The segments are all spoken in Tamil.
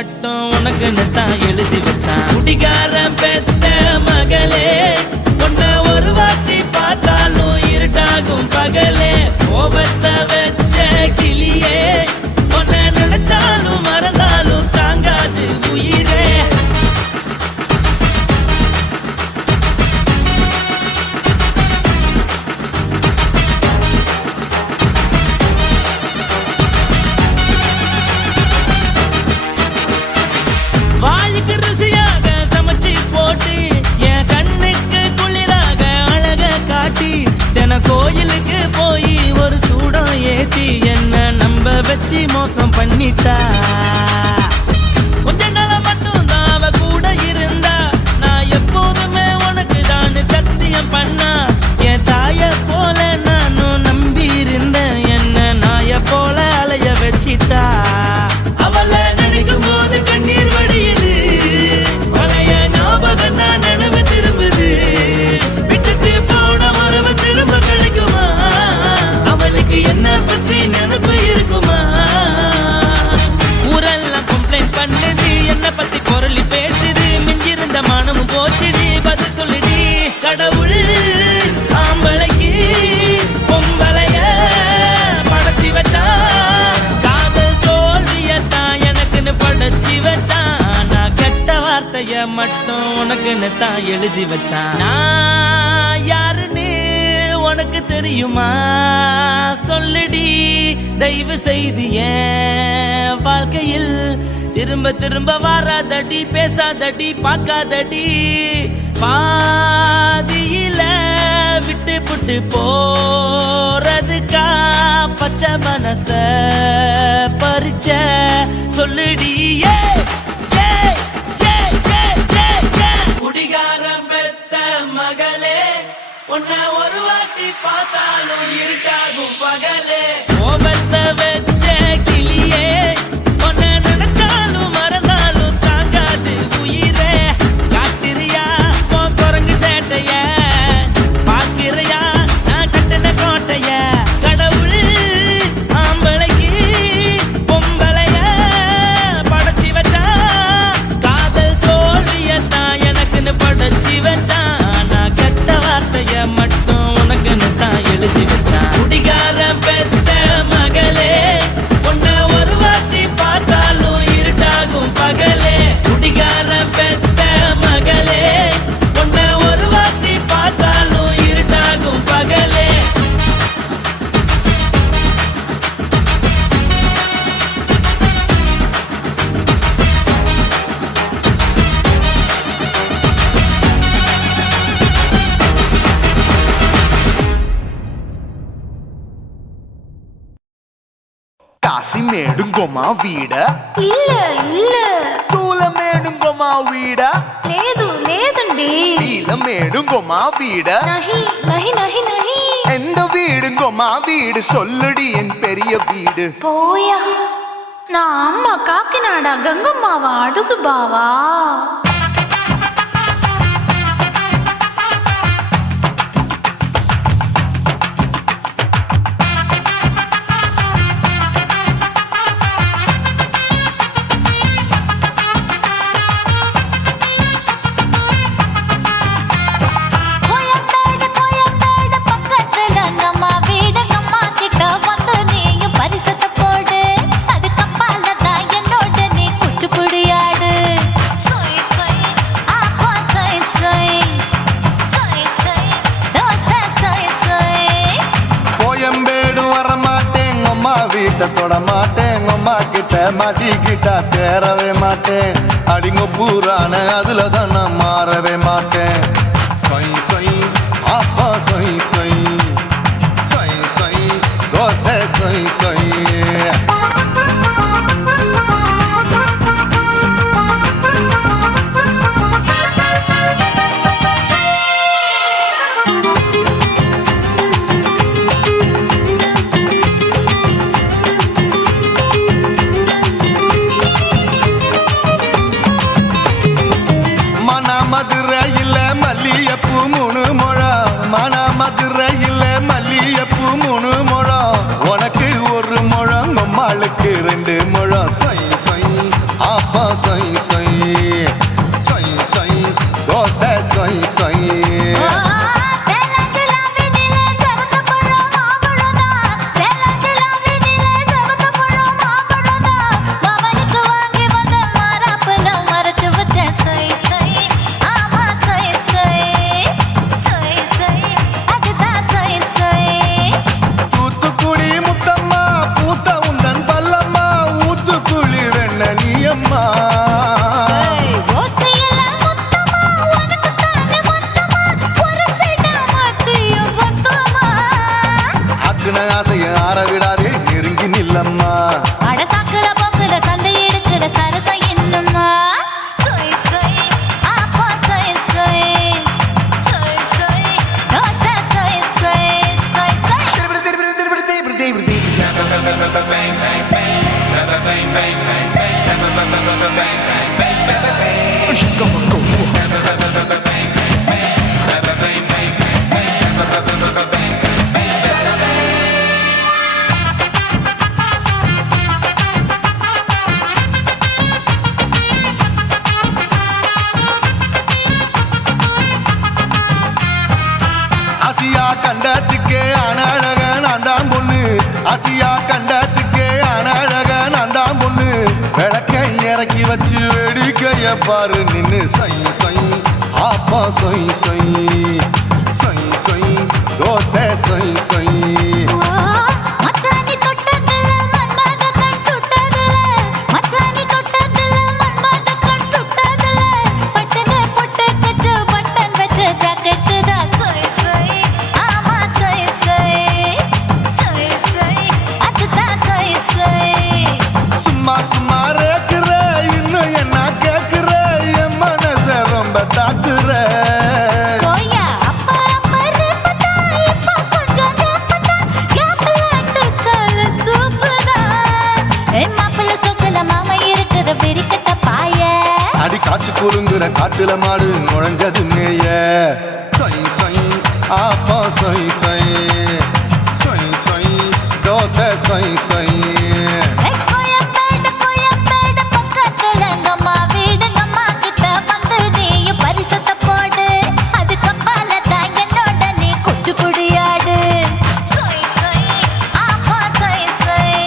மட்டும் உனக்குன்னு தான் எழுதி வச்சான். குடிகாரன் பெத்த மகளே, உன்னை ஒரு வாட்டி பார்த்தாலும் இருட்டாகும் பகலே. கோபத்தை வச்ச கிளியே, உன்னை நினைச்சாலும் மறந்தாலும் தாங்காது உயிரே. வாய்க்கு ருசியாக சமைச்சு போட்டு என் கண்ணுக்கு குளிராக அழக காட்டி தின கோயிலுக்கு போய் ஒரு சூடம் ஏத்தி என்ன நம்ப வச்சு மோசம் பண்ணிட்டா. கொஞ்ச நாள மட்டும் தான் அவ கூட இருந்தா, நான் எப்போதுமே உனக்கு தான் சத்தியம் பண்ணா. என் தாய போல நானும் நம்பி இருந்தேன், என்ன நாய போல அலைய வச்சிட்டா. அவளை நினைக்கும் போது கண்ணீர் வடியுது, பழைய ஞாபகம் தான் நினைவு திரும்புது. விட்டுட்டு போன உறவு திரும்ப கிடைக்குமா? அவளுக்கு என்ன பத்தி நினைப்பு இருக்குமா? ஊரெல்லாம் கம்ப்ளைண்ட் பண்ணுது, என்ன பத்தி குரலி பேசுது. மிஞ்சிருந்த மானமும் போச்சுடி, பதில் சொல்லுடி. கடவுள் ஆம்பளைக்கு பொம்பளைய படைச்சி வச்சா, காதல் தோல்வியத்தான் எனக்குன்னு படைச்சி வச்சான். நான் கெட்ட வார்த்தைய மட்டும் உனக்குன்னு தான் எழுதி வச்சான். நான் யாருன்னு உனக்கு தெரியுமா? சொல்லுடி தயவு செய்து என் வாழ்க்கையில் திரும்ப திரும்ப வராதடி, பேசாதடி, பார்க்காதடி. பாதியில விட்டு புட்டு போறதுக்கா பச்சை மனச பறிச்ச சொல்லுடி. குடிகாரம் பெத்த மகளே, உன்னை ஒரு வாட்டி பார்த்தாலும் இருட்டாகும் பகலே. கோபத்தை வச்ச கிளியே, உன்னை நினைச்சாலும் மறந்தாலும் தாங்காது உயிரே. காத்திரியா உன் குரங்கு சேட்டைய, பார்க்கிறையா நான் கட்டின கோட்டைய. கடவுள் ஆம்பளைக்கு பொம்பளைய படைச்சி வச்சா, காதல் தோல்வியத்தான் எனக்குன்னு படைச்சி வச்சான். நான் கெட்ட வார்த்தைய மட்டும் உனக்குன்னு தான் எழுதி வச்சான். குடிகாரன் பெத்த மகளே, உன்னை ஒரு வாட்டி பார்த்தாலும் இருட்டாகும் பகலே. குடிகாரன் பெத்த மகளே, உன்னை ஒரு வாட்டி பார்த்தாலும் இருட்டாகும் பகலே. కాశీమేడుంగోమా వీడ இல்ல இல்ல చూలమేడుంగోమా వీడ లేదు లేదండి. నీలమేడుంగోమా వీడ நஹி நஹி நஹி நஹி. எந்த வீடுங்கோமா வீடு சொல்லுடி என் பெரிய வீடு. போயா, நான் அம்மா காக்கிநாடா கங்கம்மாவா அடுகு பாவா. தொட மாட்டேன், அம்மா கிட்ட மாட்டிக்கிட்டா தேரவே மாட்டேன். அடிங்க பூரான அதுல தான் நான் மாறவே மாட்டேன். சொய் சொய் அப்பா சொய் சொய் சொய் சொய் தோசை சொய் சொய். மதுரையில் ஆசைய ஆற விடாதே நெருங்கி நில்லம்மா அட சாக்குல போக்குல சந்தை எடுக்கல சரசம் என்னம்மா சொய் சொய் ஆப்பா சொய் சொய் சொய் சொய் தோசை சொய் சொய் சொய் சொய் ஆசியா கண்டத்துக்கே அனழக நான் தான் பொண்ணு ஆசியா கண்டத்துக்கே அனழக நான் தான் பொண்ணு விளக்கை இறக்கி வச்சு வேடிக்கைய பாரு நின்னு சொய் சொய் ஆப்பா சொய் சொய் சொய் சொய் தோசை சொய் சொய் மச்சானி தொட்டதுல மன்மத கண் சுட்டதுல மச்சானி தொட்டதுல மன்மத கண் சுட்டதுல பட்டன பொட்டு கச்சு பட்டன் வச்ச ஜாக்கெட் தான் சொய் சொய் ஆமா சொய் சொய் சொய் சொய் அதுதான் சொய் சொய் சும்மா சும்மா ரேக்குற இன்னும் என்ன கேக்குற என் மனச ரொம்ப தாக்குற கோயா அப்பா அப்பா ரப்பதா இப்ப கொஞ்சம் ரப்பதா கேப்லாட்டு கால சூப்பரா ஏ மாப்பிள்ள சொக்கல மாமா இருக்கிற பெரிக்கட்ட பாய அடி காய்ச்சி குறுங்குற காட்டுல மாடு நுழைஞ்சது மேய சொய் சொய் ஆப்பா சொய் சொய் சொய் சொய் தோசை சொய் சொய் கோயம்பேடு பக்கத்துல எங்கம்மா வீடு அம்மா கிட்ட வந்து நீயும் பரிசத்தை போடு அதுக்கப்பால தான் என்னோட நீ குச்சி புடியாடு சொய் சொய் ஆப்பா சொய் சொய்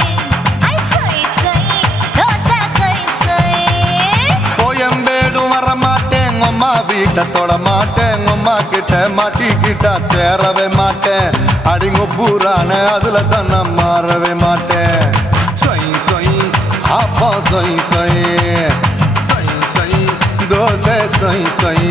ஐ சொய் சொய் தோசை சொய் சொய் கோயம்பேடும் வர மாட்டேன் அம்மா வீட்டை தொட மாட்டேன் அம்மா கிட்ட மாட்டிக்கிட்டா தேரவே மாட்டேன் அடிங்க பூரான அதுல தான் நான் மாறவே மாட்டேன் சொய் சொய் ஆப்பா சொய் சொய் சொய் சொய் தோசை சொய் சொய்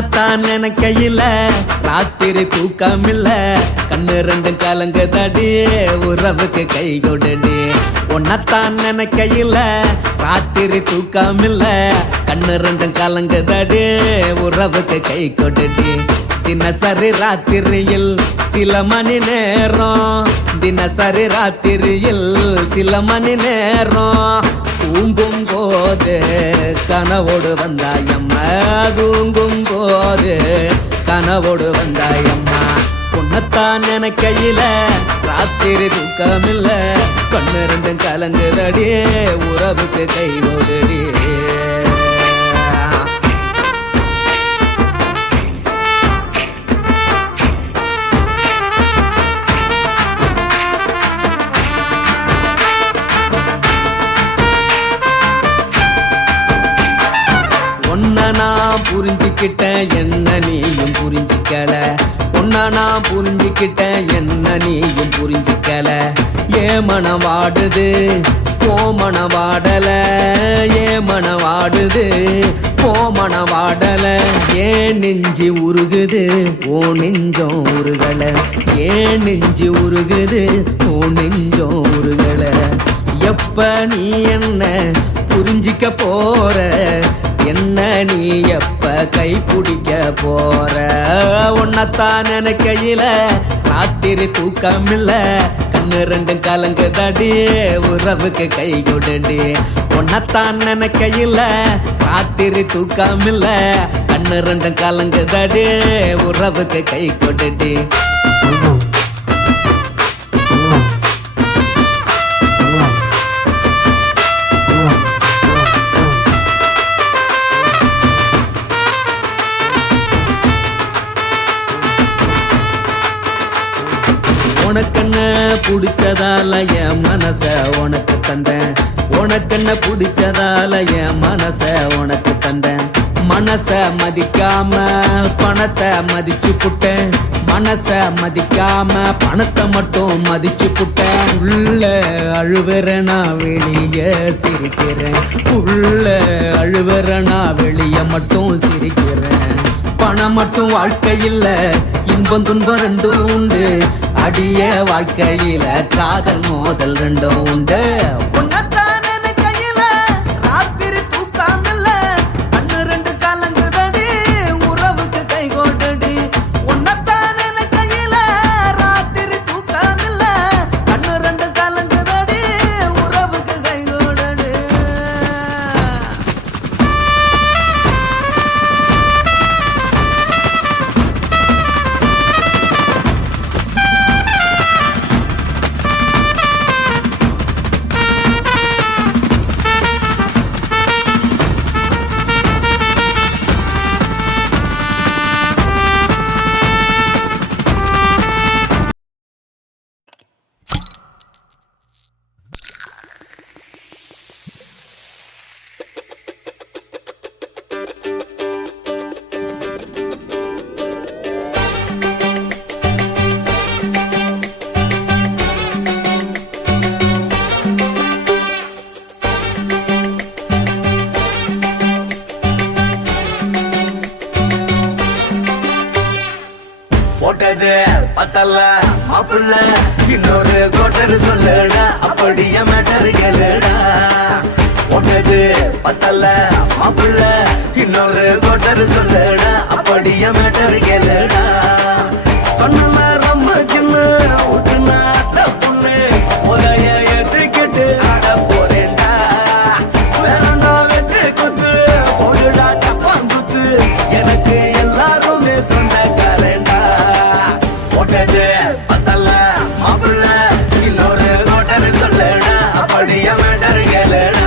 உன்னத்தான் நினைக்கையில ராத்திரி தூக்கமில்ல கண்ணு ரெண்டும் கலங்குதடி உறவுக்கு கை கொடுடி உன்னத்தான் நினைக்கையில ராத்திரி தூக்கமில்ல கண்ணு ரெண்டும் கலங்குதடி உறவுக்கு கை கொடுடி தினசரி ராத்திரியில் சில மணி நேரம் தினசரி ராத்திரியில் சில மணி நேரம் தூங்கும் போது கனவோடு வந்தாயம்மா தூங்கும் போது கனவோடு வந்தாயம்மா உன்னத்தான் நினைக்கையில ராத்திரி தூக்கமில்ல கண்ணு ரெண்டும் கலங்குதடி உறவுக்கு கை ஓடுடி நான் புரிஞ்சுக்கிட்டேன் என்ன நீயும் புரிஞ்சிக்கல உன்ன நான் புரிஞ்சுக்கிட்டேன் என்ன நீயும் புரிஞ்சிக்கல ஏன் மனம் வாடுது போ மனம் வாடல ஏன் மனம் வாடுது போ மனம் வாடல ஏன் நெஞ்சு உருகுது ஓ நெஞ்சம் உருகல ஏன் நெஞ்சு உருகுது ஓ நெஞ்சம் உருகல எப்ப நீ என்ன புரிஞ்சிக்க போற என்ன நீ எப்ப கை பிடிக்க போற உன்னத்தான் நினைக்கையில ராத்திரி தூக்கமில்ல கண்ணு ரெண்டும் கலங்குதடி உறவுக்கு கை கொடுடி உன்னத்தான் நினைக்கையில ராத்திரி தூக்கமில்ல கண்ணு ரெண்டும் கலங்குதடி உறவுக்கு கை கொடுடி உனக்கென்ன பிடிச்சதால என் மனச உனக்கு தந்தேன் உனக்கென்ன பிடிச்சதால என் மனச உனக்கு தந்தேன் மனச மதிக்காம பணத்தை மதிச்சு புட்டேன் மனச மதிக்காம பணத்தை மட்டும் மதிச்சு புட்டேன் உள்ள அழுவுறனா வெளிய சிரிக்கிறேன் உள்ள அழுவுறனா வெளிய மட்டும் சிரிக்கிறேன் பணம் மட்டும் வாழ்க்கையில் இன்பம் துன்பம் ரெண்டும் உண்டு அடிய வாழ்க்கையில காதல் மோதல் ரெண்டும் உண்டு உன்னத்தான் நினைக்கையில ராத்திரி தூக்காமல்ல கண்ணு ரெண்டு கலங்குதடி உறவுக்கு கை கொடுடி உன்னத்தான் நினைக்கையில ராத்திரி தூக்காமல்ல கண்ணு ரெண்டு கலங்குதடி உறவுக்கு கை கொடுடி போட்டது பத்தல்ல மாப்பிள்ள இன்னொரு கோட்டர் சொல்லுடா அப்படியே மேட்டர் கேளுடா போட்டது பத்தல்ல மாப்பிள்ள இன்னொரு கோட்டர் சொல்லுடா அப்படியே மேட்டர் கேளுடா கண்ணுல ரொம்ப சின்ன ஊத்துனா தப்புன்னு ஒரைய ஏத்துக்கிட்டு ஆட போறேன்டா வேறண்டா வெட்டு குத்து போடுடா டப்பாங்குத்து எனக்கு எல்லாருமே சொந்தக்காரண்டா போட்டது பத்தல்ல மாப்பிள்ள இன்னொரு கோட்டர் சொல்லுடா அப்படியே மேட்டர் கேளுடா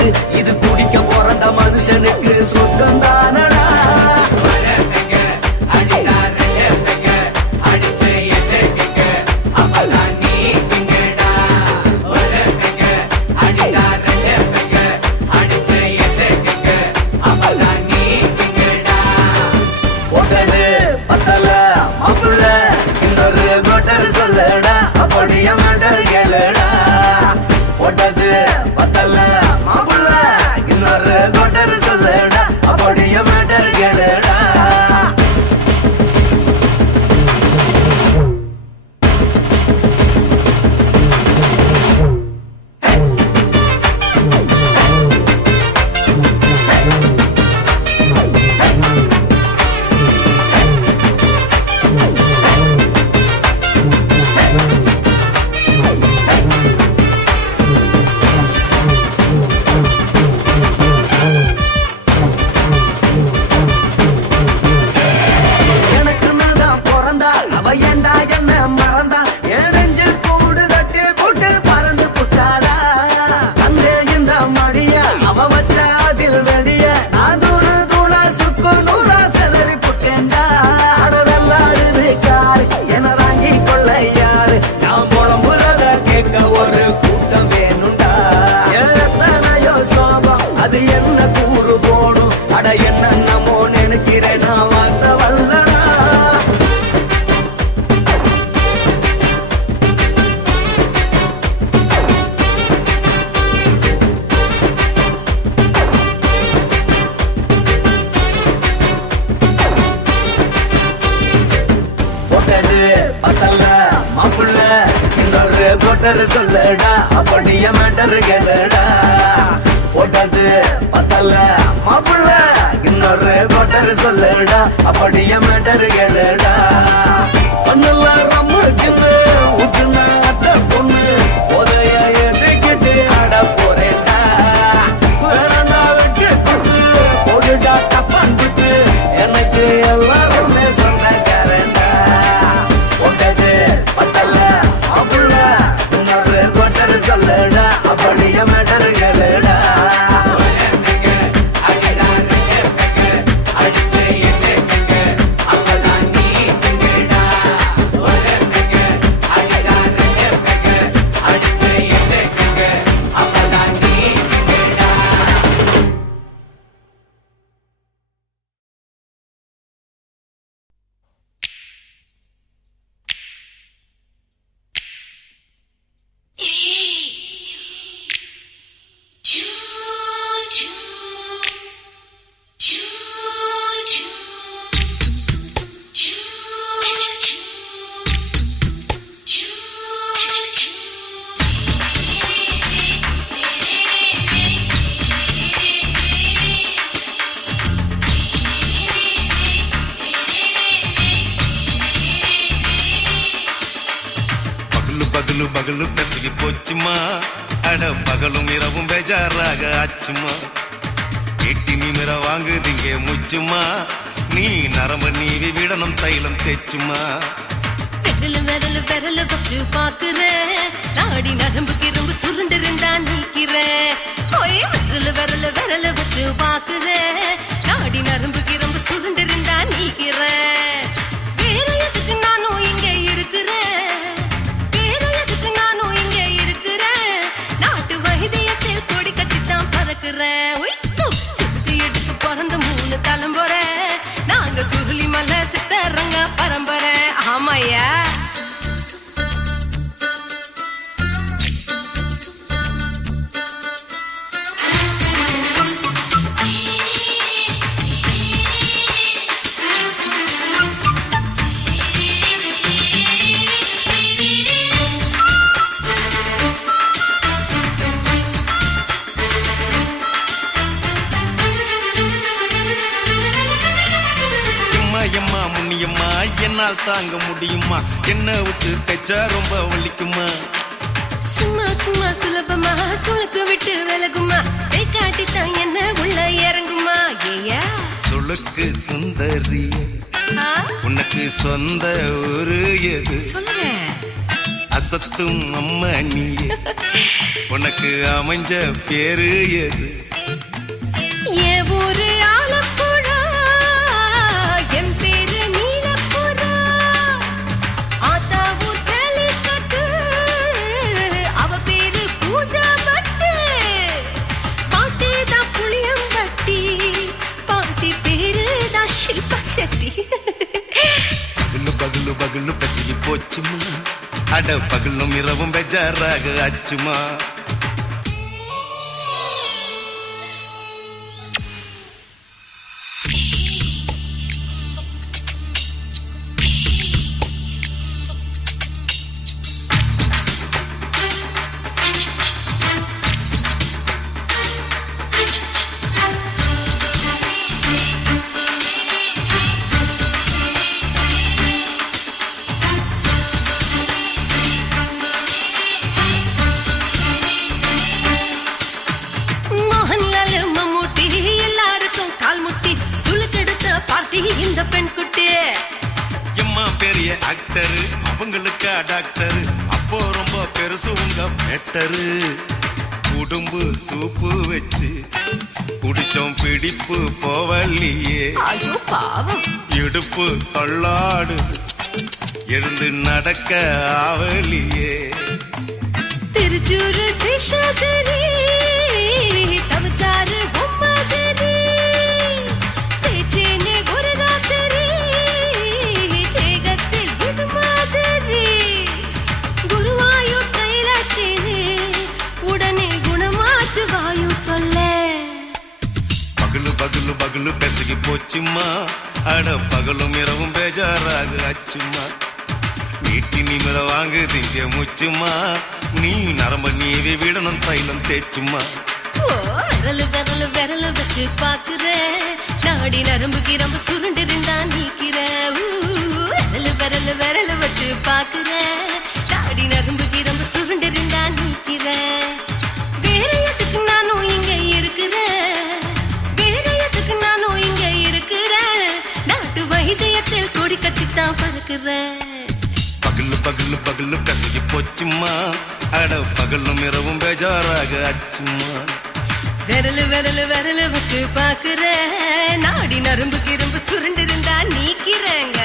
வயசு இது குடிக்க பிறந்த மனுஷனுக்கு சொர்க்கம் தானடா. சொல்லடா அப்படிய மாட்டர் கேளுடா. போட்டது பத்தல மாப்புள்ள இன்னொரு கோட்டர் சொல்லடா அப்படிய மாட்டர் கேளுடா. சொல்லடா அப்படிய மேட்டர் கேளுடா. போட்டது பத்தல மாப்புள்ள இன்னொரு கோட்டர் சொல்லடா அப்படிய மேட்டர் கேளுடா. ஒன்னுல ரம்மு கிண்ணு ஊட்டுனா அத்த பொண்ணு உதய ஏற்றிக்கிட்டு ஆட போறேன்டா. வேறண்டா வெட்டி போட்டு போடுடா தப்பான் விட்டு எனக்கு எல்லாருமே சொன்னக்காரண்டா. போட்டது பத்தல மாப்புள்ள இன்னொரு கோட்டர் சொல்லடா அப்படிய மேட்டர் கேளுடா. பகலு பெசகி போச்சுமா அட பகலும் இரவும் பேஜாராக ஆச்சுமா. எட்டி நிமிர வாங்குதிங்க முச்சுமா நீ நரம்பு நீவி விடணும் தைலம் தேச்சுமா. விரல் விரல் வச்சு பாக்குறேன் நாடி நரம்பு கிரம்பு சுருண்டு இருந்தா நீக்கிறேன். விரல் வச்சு பாக்குறேன் நாடி நரம்பு கிரம்பு சுருண்டு இருந்தா நீக்கிறேன். வேற எதுக்கு நானும் இங்க இருக்கிறேன், வேற எதுக்கு நானும் இங்க இருக்கிறேன். நாட்டு வைத்தியத்தில் கொடி கட்டித்தான் பறக்கிறேன். சுத்தி எடுத்து பிறந்த 3 தலைமுறை நாங்க சுருளி மலை சித்தரங்க பரம்பரை. ஆமாயா என்னால் தாங்க முடியுமா, என்ன விட்டு தைச்சா ரொம்ப வலிக்குமா. சும்மா சும்மா சுலபமா சுளுக்கு விட்டு விலகுமா, கை காட்டித்தான் என்ன உள்ள இறங்குமா. ஏயா சுளுக்கு சுந்தரி உனக்கு சொந்த ஊரு எது, அசத்தும் அம்மா நீயே உனக்கு அமைஞ்ச பேரு எது என் ஊரு ஆலப்புழா, என் பேரு நீலப்புறா. ஆத்தா ஊர் கேலிக்கட்டு, அவ பேரு பூஜா பட்டு. பாட்டிதான் புளியம்பட்டி, பாட்டி பேரு தான் ஷில்பா ஷெட்டி. பகலு பகலு பகலு பசிக்கு போச்சுமா அட பகலும் இரவும் பெஜாராக ஆச்சுமா மோகன்லால் மம்மூட்டி எல்லாருக்கும் கால் முட்டி சுளுக்கெடுத்த பார்ட்டி இந்த பெண் குட்டி. எம்மா பெரிய ஆக்டரு அவங்களுக்கா டாக்டரு அப்போ ரொம்ப பெருசு உங்க மேட்டரு உடும்பு சூப்பு வச்சு குடிச்சோம் பிடிப்பு போவல்லையே ஐயோ பாவம். இடுப்பு தள்ளாடு எழுந்து நடக்க ஆவலியே திருச்சூரு சேஷாதிரி தவச்சாரு பொம்மாதிரி தேச்சேனே ஒரு ராத்திரி தேகத்தில் இது மாதிரி குருவாயூர் தைலத்தினே உடனே குணமாச்சு வாயு தொல்லை. பகலு பகலு பகலு பெசகி போச்சுமா அட பகலும் இரவும் பேஜாராக ஆச்சுமா வீட்டி நிமிர வாங்குதீங்க முச்சுமா நீ நரம்ப நீவி விடணும் தைலம் தேச்சுமா ஓ விரலு விரலு விரலு வச்சு பாக்குற நாடி நரம்பு கிரம்பு சுருண்டு இருந்தா நீக்கிற. விரலு விரலு விரலு வச்சு பாக்குற நாடி நரம்பு கிரம்பு சுருண்டு இருந்தா நீக்கிற. வேற எதுக்கு நானும் இங்க இருக்கிறேன், வேற எதுக்கு நானும் இங்க இருக்கிறேன். நாட்டு வைத்தியத்தில் கொடி கட்டித்தான் பறக்கிறேன். பகலு பகலு பகலு பெசகி போச்சுமா அட பகலும் இரவும் பேஜாராக ஆச்சுமா விரலு விரலு விரலு வச்சு பாக்குற நாடி நரம்பு கிரம்பு சுருண்டு இருந்தா நீக்கிறேங்க.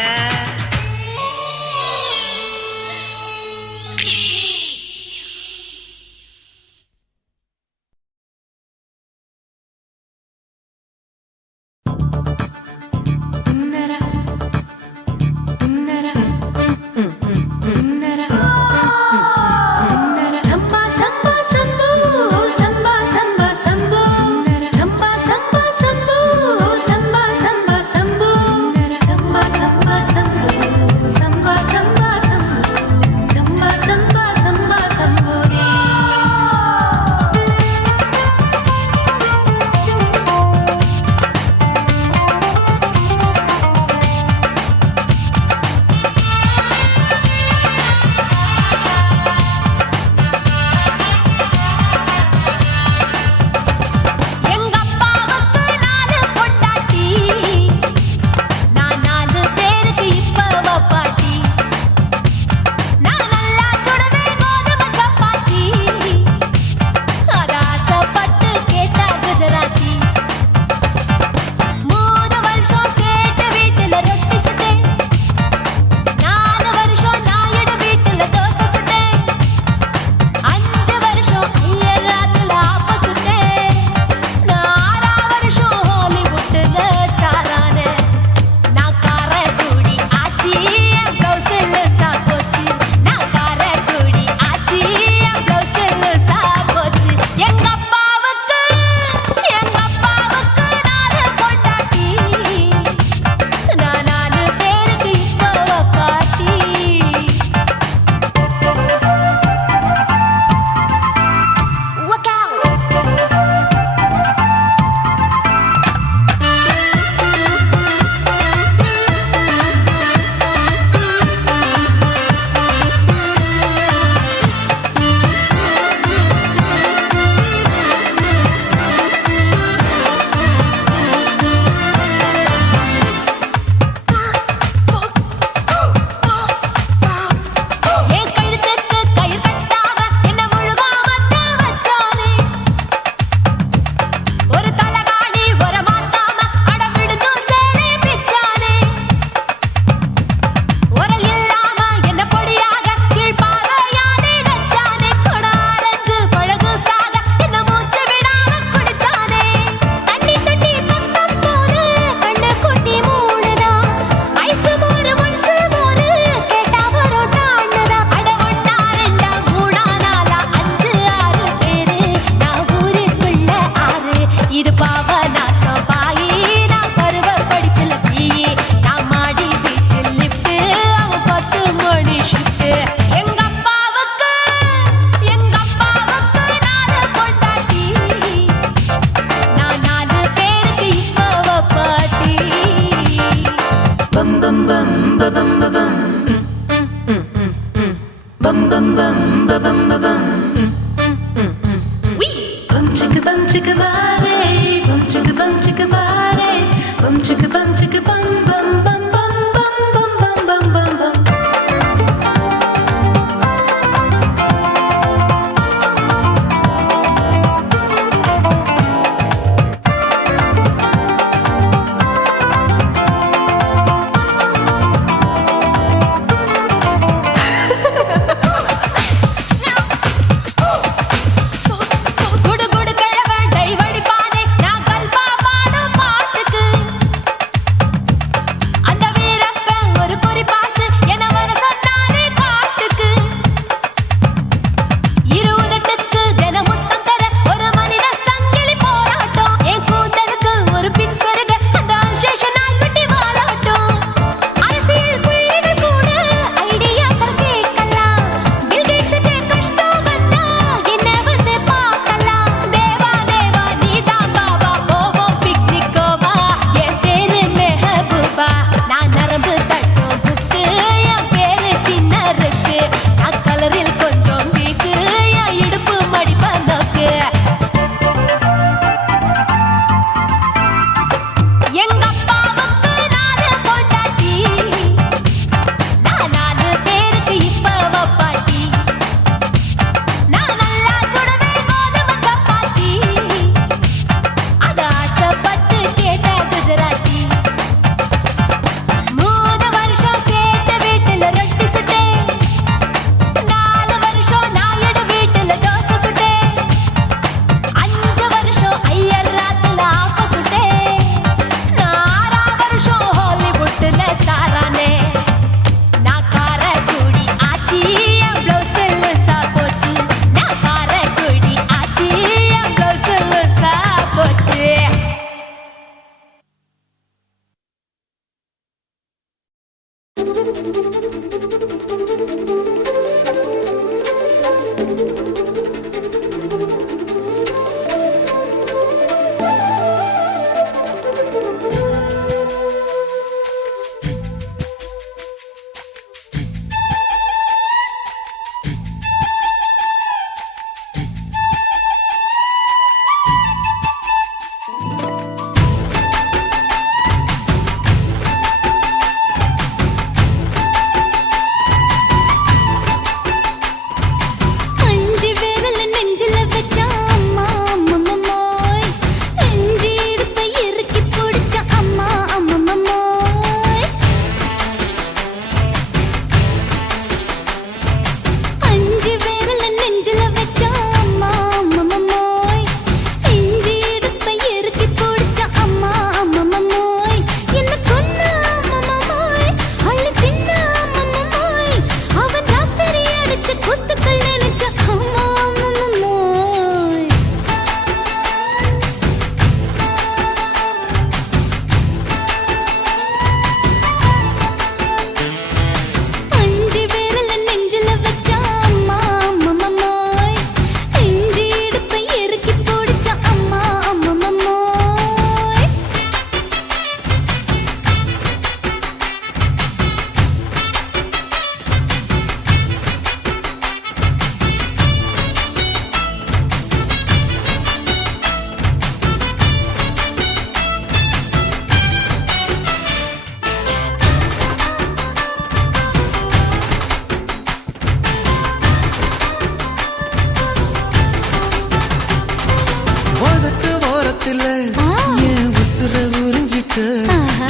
சம்பா சம்பா சம்போ சம்பா சம்பா சம்போ சம்பா சம்பா சம்போ சம்பா சம்பா சம்போ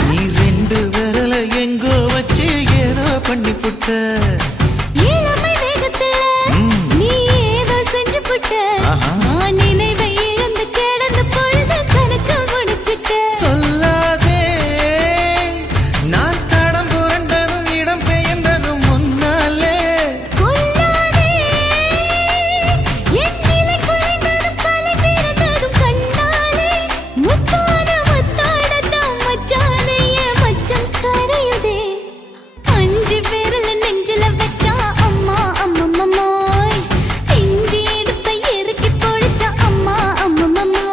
நீ ரெண்டு விரல எங்கோ வச்சு ஏதோ பண்ணி புட்ட இளமை வேகத்துல நீ ஏதோ செஞ்சு புட்ட நான் நினைவை இழந்து கிடந்த பொழுது கணக்கு முடிச்சிட்ட சொல்லாதே நான் தடம் புரண்டதும் இடம் பெயர்ந்ததும் முன்னாலே கொல்லாதே என் நிலை குறைந்ததும் தலை பிறந்ததும் கண்ணாலே முத்தான முத்தாடத்தான் மச்சானைய மச்சம் கரையுதே அஞ்சு விரல நெஞ்சில வச்சா அம்மா அம்மம்மோய் இஞ்சி இடுப்பை இறுக்கி பொழிச்சா அம்மா அம்மம்மோய்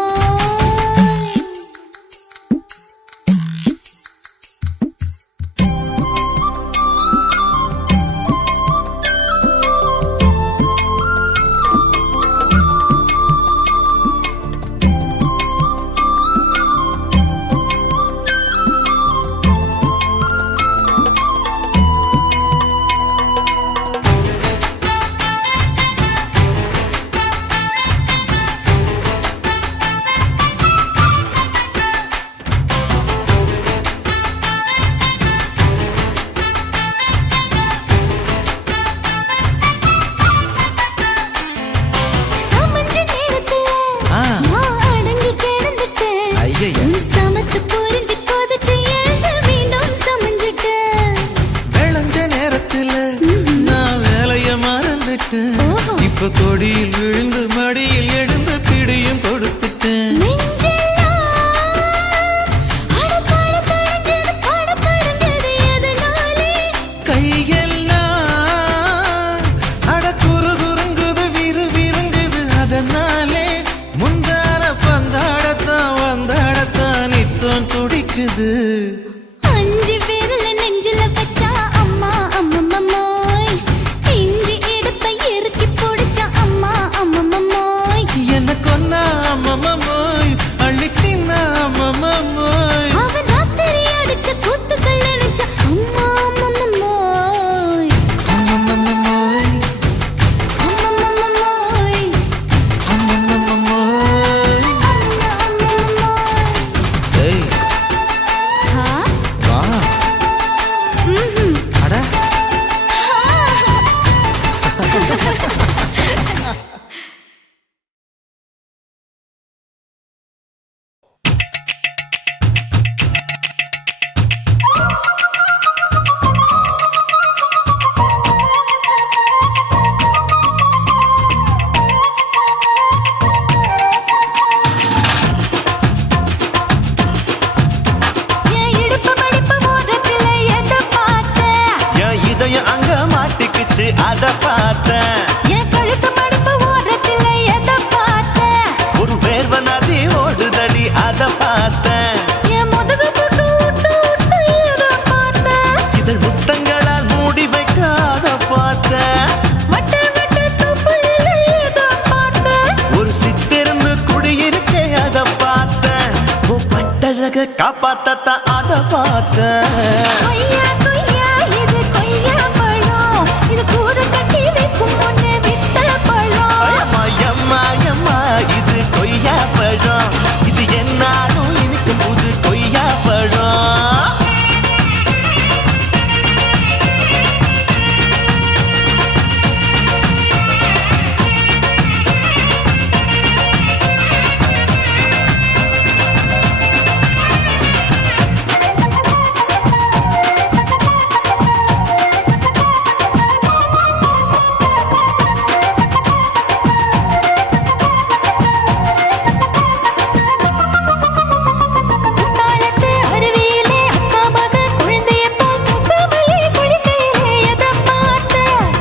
அஞ்சு விரல நெஞ்சில வச்சா அம்மா அம்மம்மோய் இஞ்சி இடுப்பை இறுக்கி பிடிச்சா அம்மா அம்மம்மோய் என்ன கொன்னா அம்மம்மோய் அள்ளித்தின்னா அம்மம்மோய் அவன் ராத்திரி அடிச்ச கூத்துக்கள் நினைச்சா அம்மா அம்மம்மோய் அம்மம்மோய் அம்மம்மோய் அம்மம்மோய் அம்மம்மோய் ஏய் ஹா வா ம்ஹும் அட என் இடுப்பு மடிப்பு ஓரத்துல எதை பார்த்த என் இதயம் அங்க மாட்டிக்கிச்சு அத பார்த்தேன் என் கழுத்து மடிப்பு ஓரத்துல எதை பார்த்த ஒரு வேர்வ நதி ஓடுதடி அத பார்த்தேன் என் முதுகு புட்டு விட்டு விட்டு எதை பார்த்த இதழ் முத்தங்களால் மூடி வைக்க அத பார்த்தேன் வட்ட வட்ட தொப்புளில எதை பார்த்த ஒரு சித்திரம்பு குடியிருக்கே அத பார்த்தேன் உன் பட்டழக காப்பாத்தத்தான் அத பார்த்தேன் கொய்யா கொய்யா இது கொய்யா பழம் இது கூடு கட்டி வைக்கும் முன்னே வித்த பழம் அம்மா எம்மா எம்மா இது கொய்யா பழம் இது என்னாலும் இனிக்கும் புது கொய்யா பழம் குத்தாலத்து அருவியிலே அக்கா மக குழந்தைய போல் முகமலே குளிக்கையிலே எதை பார்த்த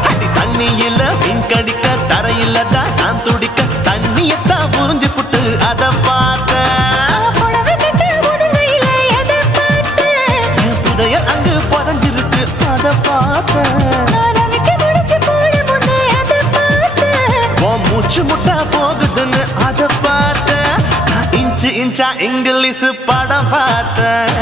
அடி தண்ணி இல்ல மீன் கடிக்க தரையில தான் நான் துடிக்க தண்ணியத்தான் புரிஞ்சு புட்டு அத பார்த்தேன் புடவை கட்ட முதுகையில எதை பார்த்த என் புதையல் அங்கு புதஞ்சிருக்கு அத பார்த்தேன் நான் ரவிக்கு முடிச்சு போட முன்னே எதை பார்த்த உன் மூச்சு முட்டா போகுதுன்னு அத பார்த்தேன் நான் இன்ச்சு இன்ச்சா இங்கிலீஷ் படம் பார்த்தேன்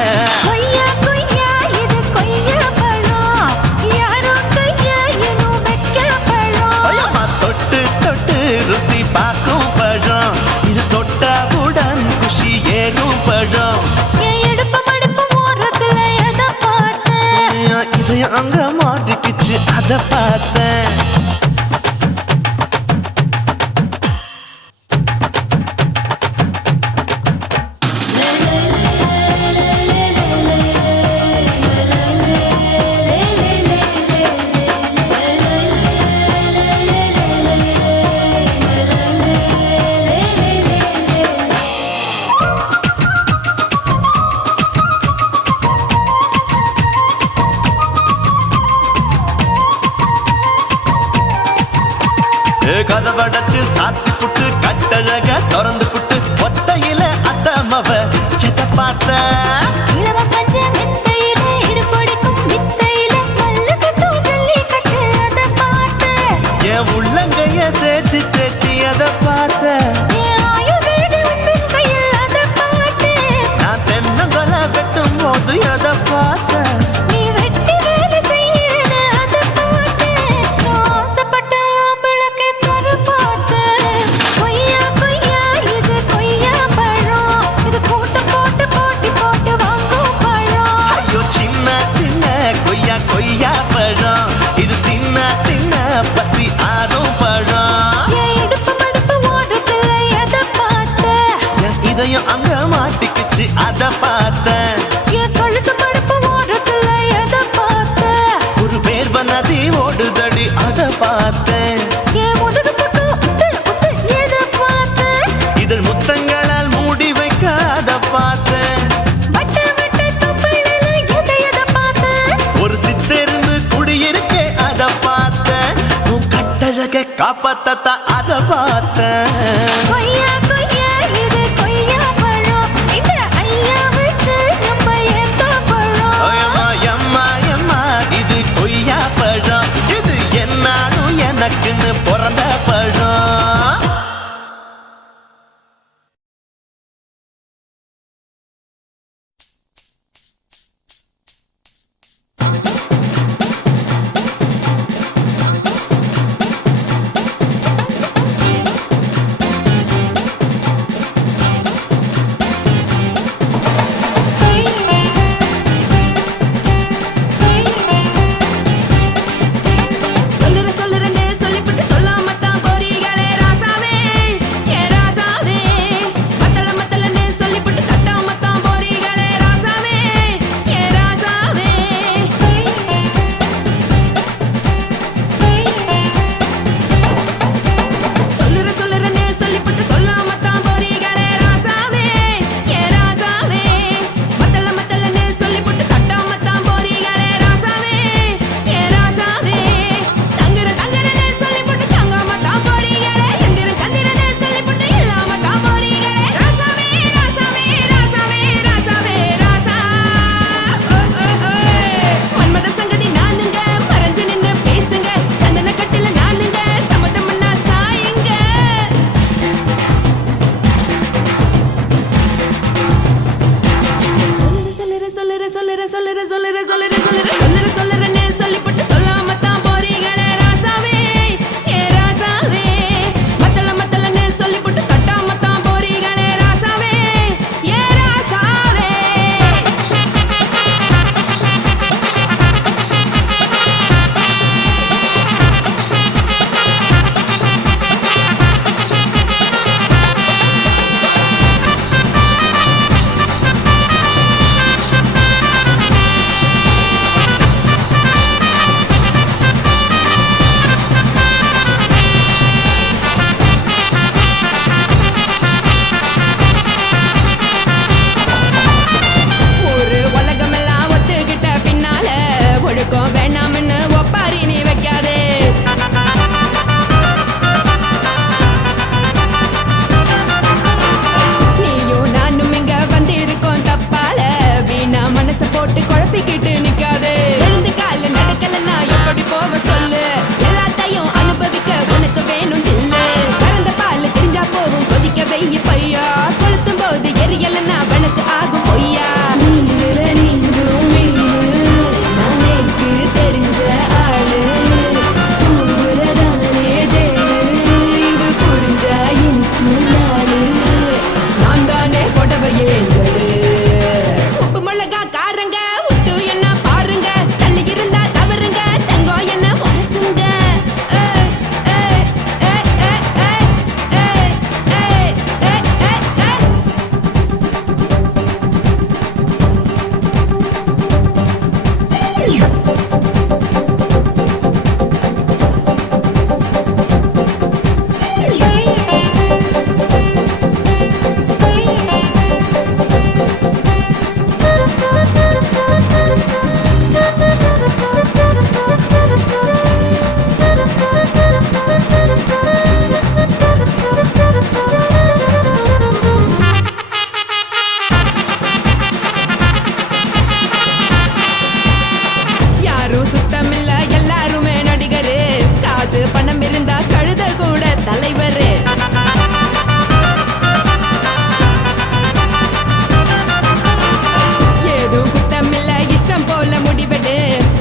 கொய்யா கொய்யா இது கொய்யா பழம் யாரோ கையா இன்னும் வைக்க பழம் ஐயம்மா தொட்டு தொட்டு ருசி பார்க்கும் பழம் இது தொட்டவுடன் குஷி ஏறும் பழம் என் இடுப்பு மடிப்பு ஓரத்துல எதை பார்த்த என் இதயம் அங்க மாட்டிக்கிச்சு அத பார்த்தேன் கதவடைச்சு சாத்தி புட்டு கட்டழக திறந்து புட்டு ஒத்தையில அத்தமவ எதை பார்த்த இளவ பஞ்ச மெத்தையில இடுப்பொடிக்கும் வித்தையில மல்லு கட்டும் ஜல்லி கட்டு அதை பார்த்த என் உள்ளங்கைய தேய்ச்சி தேய்ச்சி அதை பார்த்த என் ஆயுர்வேத உந்தன் கையில் அதை பார்த்த நான் தென்னங்கொலை வெட்டும் போது எதை பார்த்த நீ வெட்டி வேலை செய்யறத அதை பார்த்த நான் ஆசைப்பட்ட ஆம்பளுக்கு தர பார்த்த கொய்யா கொய்யா இது கொய்யா பழம் இது கூட்டு போட்டு போட்டி போட்டு வாங்கும் பழம் ஐயோ சின்ன சின்ன கொய்யா கொய்யா பழம் இது தின்ன தின்ன பசி ஆறும் பழம் என் இடுப்பு மடுப்பு ஓரத்துல எதை பார்த்த என் இதயம் அங்க மாட்டிக்கிச்சு அத பார்த்தேன் என் கழுத்து மடுப்பு ஓரத்துல எதை பார்த்த ஒரு வேர்வ நதி ஓடுதடி அத பார்த்தேன் என் முதுகு புட்டு உத்து உத்து எதை பார்த்த இதழ் முத்தங்களால் மூடி வைக்க அத பார்த்தேன் வட்ட வட்ட தொப்புளில எதை பார்த்த ஒரு சித்தெரும்பு குடியிருக்கே அத பார்த்தேன் உன் கட்டழக காப்பாத்தத்தான் அத பார்த்தேன் கொய்யா கொய்யா இது கொய்யா பழம் இந்த ஐயாவுக்கு நம்ம ஏத்தோ சொல்லுறேன்னு சொல்லிப்பட்டு சொல்லாமத்தான் போறீங்களே ராசாவே ஏ ராசாவே மத்தலன்னு சொல்லிப்பட்டு கட்டாமத்தான் போறீங்களே ராசாவே ஏ ராசாவே ஒரு உலகமெல்லாம் ஒத்துக்கிட்ட பின்னால ஒழுக்கம் வேண்டாம்னு ஒப்பாரி நீ வைக்காதே நீயும் நானும் இங்க வந்திருக்கோம் தப்பால வீணா மனச போட்டு குழப்பிக்கிட்டு நிக்காதே எழுந்து கால நடக்கலன்னா எப்படி போவ சொல்லு எல்லாத்தையும் அனுபவிக்க உனக்கு வேணும் தில்லு கறந்த பால் தெரிஞ்சா போகும் கொதிக்க வெய்ய பையா கொளுத்தும் போது எரியலன்னா வழக்கு ஆகும் பொய்யா நீங்கள நீங்கும் மீனு நானேக்கு தெரிஞ்ச ஆளு உங்களதானே தேனு இது புரிஞ்சா எனக்கு நாளு நான் தானே கொடவை ஏஞ்சலு உப்பு மிளகா காரங்க விட்டு என்ன பாருங்க தள்ளி இருந்தா தவறுங்க தங்கம் என்ன வரசுங்க யாரும் சுத்தமில்ல எல்லாருமே நடிகரு காசு பணம் இருந்தா கழுத கூட தலைவரு ஏதும் குத்தமில்ல இஷ்டம் போல முடிவெடு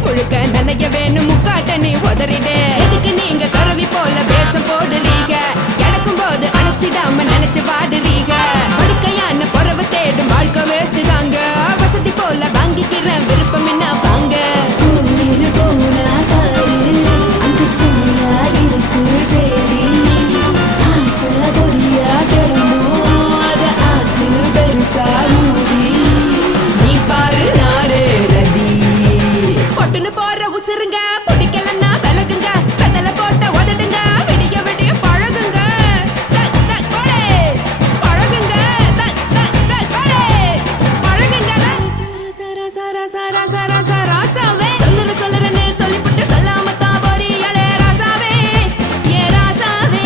முழுக்க நனைய வேணும் முக்காட்ட நீ உதறிடு எதுக்கு நீங்க கருவி போல வேஷம் போடுறீங்க கிடக்கும் போது அணைச்சிடாம நினைச்சு வாடுறீங்க படுக்கையான பொறவை தேடும் வாழ்க்கை வேஸ்ட் தாங்க வசதி போல வாங்கிக்கிறேன் விருப்பம் என்ன வாங்க போனா பாரு அங்கு சுமையா இருக்கு சரி ஆசை பொரியா கிடமும் அத ஆத்து பெருசா ஊதி நீ பாரு நானே ரதி பொட்டுன்னு போற உசுருங்க பிடிக்கலன்னா விலகுங்க கதல போட்ட உதடுங்க விடிய விடிய பழகுங்க கொடை பழகுங்க கொடை பழகுங்க ராசாவே சொல்லுறேன்னு சொல்லிப்புட்டு சொல்லாமத்தான் போறீங்களே ராசாவே ஏ ராசாவே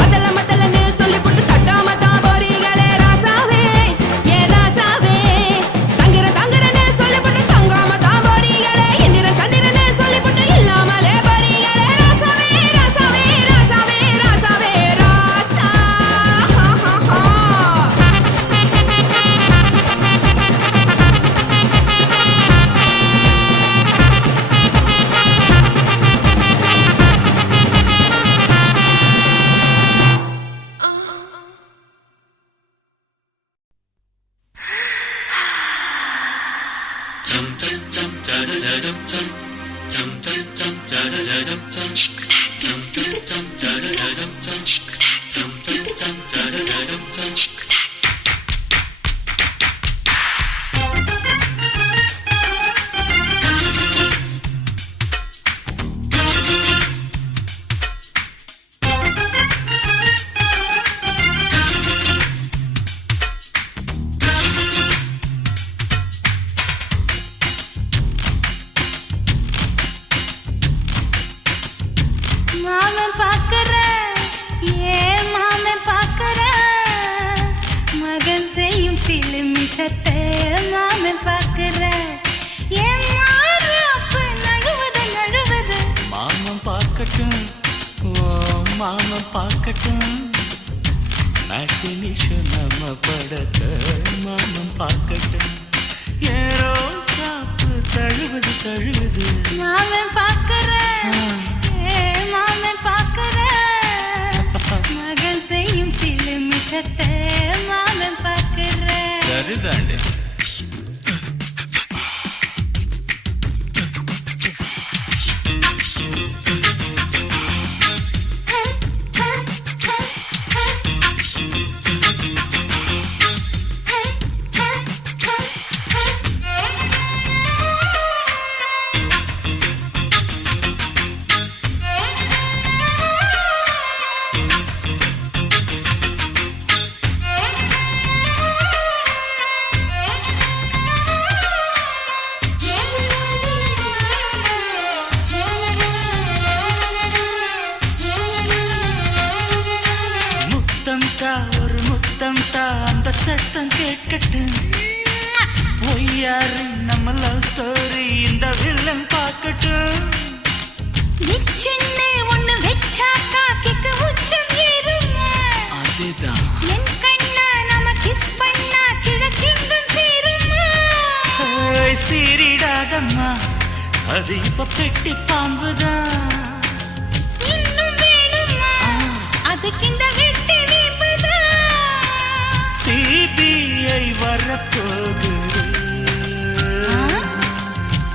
மத்தலன்னு சொல்லிப்புட்டு தட்டாமத்தான் போறீங்களே ராசாவே ஏ ராசாவே தங்குறேன்னு சொல்லிப்புட்டு தங்காமத்தான் போறீங்களே இந்திரன் சந்திரன்னு சொல்லிப்புட்டு இல்லாமலே போறீங்களே ராசாவே ராசாவே ராசாவே ராசாவே ராசா மாமன் பார்க்கிறேன் ஏன் மாமன் பார்க்கிறேன் மகன் செய்யும் சிலு மிஷத்தை மாமன் பார்க்கிறேன் ஏன் மாறு அப்ப நழுவது மாமன் பார்க்கட்டும் ஓ மாமன் பார்க்கட்டும் நாட்டு நிஷம் நம்ம படத்தை மாமன் பார்க்கட்டும் ஏரோ சாப்பு சத்தம் கேட்கட்டும் ஒய்யாரு நம்ம லவ் ஸ்டோரி இந்த வில்லன் பார்க்கட்டும் நிச்சன்னு ஒண்ணு வெச்சாக்கா கிக்கு உச்சம் ஏறுமா அதுதான் என் கண்ணா நாம கிஸ் பண்ணா கிழச்சிங்கம் சேருமா சீரிடாதம்மா அது இப்ப பெட்டி பாம்புதான் இன்னும் வேணுமா அதுக்கு இந்த வெட்டி வீம்புதான் சிபிஐ வரப்போகுது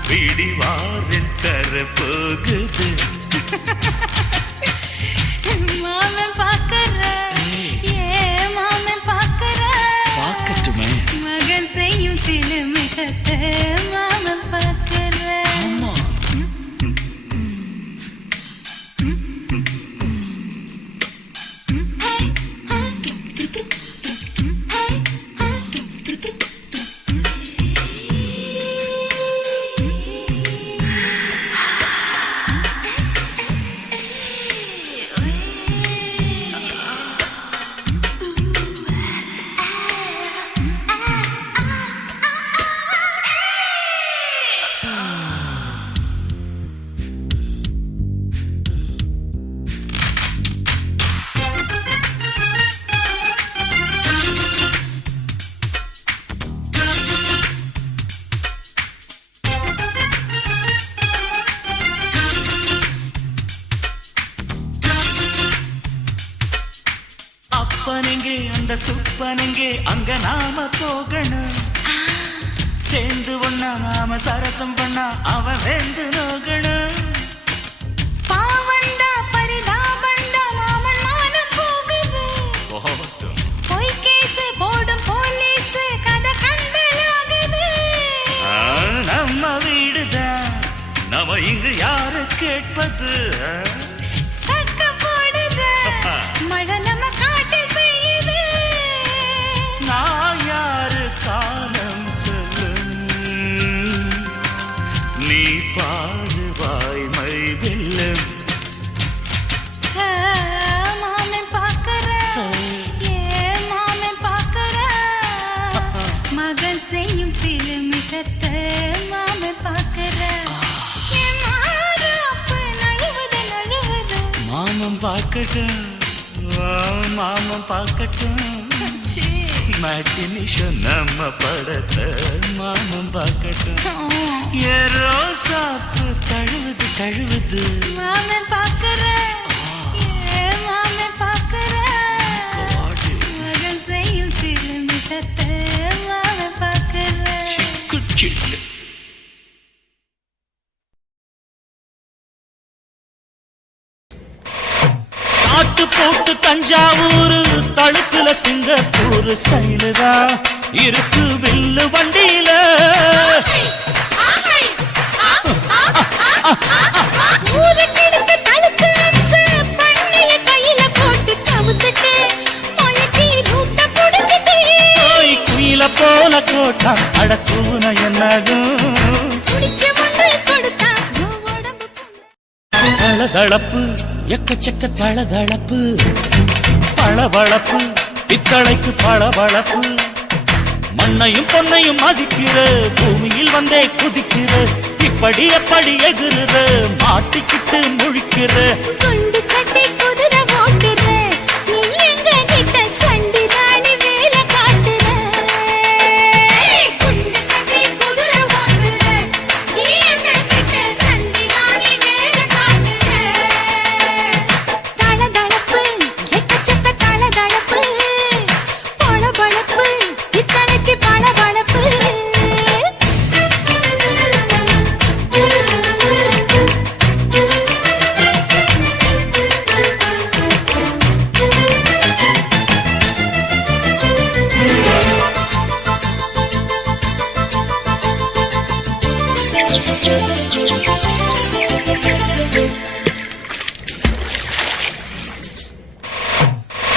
பிடிவாரில் தரப்போகுது மாமன் பாக்கற ஏ மாமன் பாக்கற பார்க்கட்டுமே மகன் செய்யும் சில மிஷத்தை மாமன் பாக்கற அப்பனெங்கே அந்த சுப்பனெங்கே அங்க நாம போகணும் சேர்ந்து ஒண்ணா நாம சரசம் பண்ணா அவன் வெந்து நோகணும் பாவந்தா பரிதாபந்தா மாமன் மானம் போகுது பொய் கேஸ் போடும் போலீஸ் கதை கண்டலாகுது நம்ம வீடுதான் நம்ம இங்கு யாரு கேட்பது சக்க போடுது மழை நம்ம காட்டில் பெய்யுது நான் யாரு காலம் சொல்லும் நீ பாரு வாய்மை வெல்லும் மாமன் பாக்கற ஏ மாமன் பாக்கற மகன் செய்யும் சில மிஷத்தை மாமன் பாக்கற என் மாறாப்பு நழுவுது நழுவுது மாமன் பார்க்கட்டும் மாமன் பார்க்கட்டும் மேட்டினிஷன் நம்ம படத்தை மாமன் பார்க்கட்டும் ஏரோ சாப்பு தழுவுது தழுவுது மாமன் பாக்கற ஏ மாமன் பாக்கற மகன் செய்யும் சில மிஷத்தை மாமன் பாக்கற குச்சிட்டு காட்டு போட்டு தஞ்சாவூர் தழுக்குல சிங்கப்பூர் ஸ்டைலுதான் இருக்கு வில்லு வண்டியில ஊருக்கெடுத்து தழுக்கு அம்ச பண்ணைய கையில போட்டு கவுத்துட்டு மயக்கி ரூட்ட புடிச்சிட்டு குயில போல கோட்டா அடக்கூன என்னதும் குடிச்ச மண்ணை கொடுத்தா உடம்பு தளதளப்பு எக்கச்சக்க தளதளப்பு பளபளப்பு பித்தளைக்கு பளபளப்பு மண்ணையும் பொன்னையும் மதிக்கிற பூமியில் வந்தே குதிக்கிற இப்படி எப்படி எகுற மாட்டிக்கிட்டு முழிக்கிற குண்டு கட்டி குதிரை ஓட்டுற நீ எங்க கிட்ட சண்டி ராணி வேலை காட்டுற குண்டு கட்டி குதிரை ஓட்டுற நீ எங்க கிட்ட சண்டி ராணி வேலை காட்டுற தளதளப்பு எக்கச்சக்க தளதளப்பு பளபளப்பு இத்தனைக்கு பளபளப்பு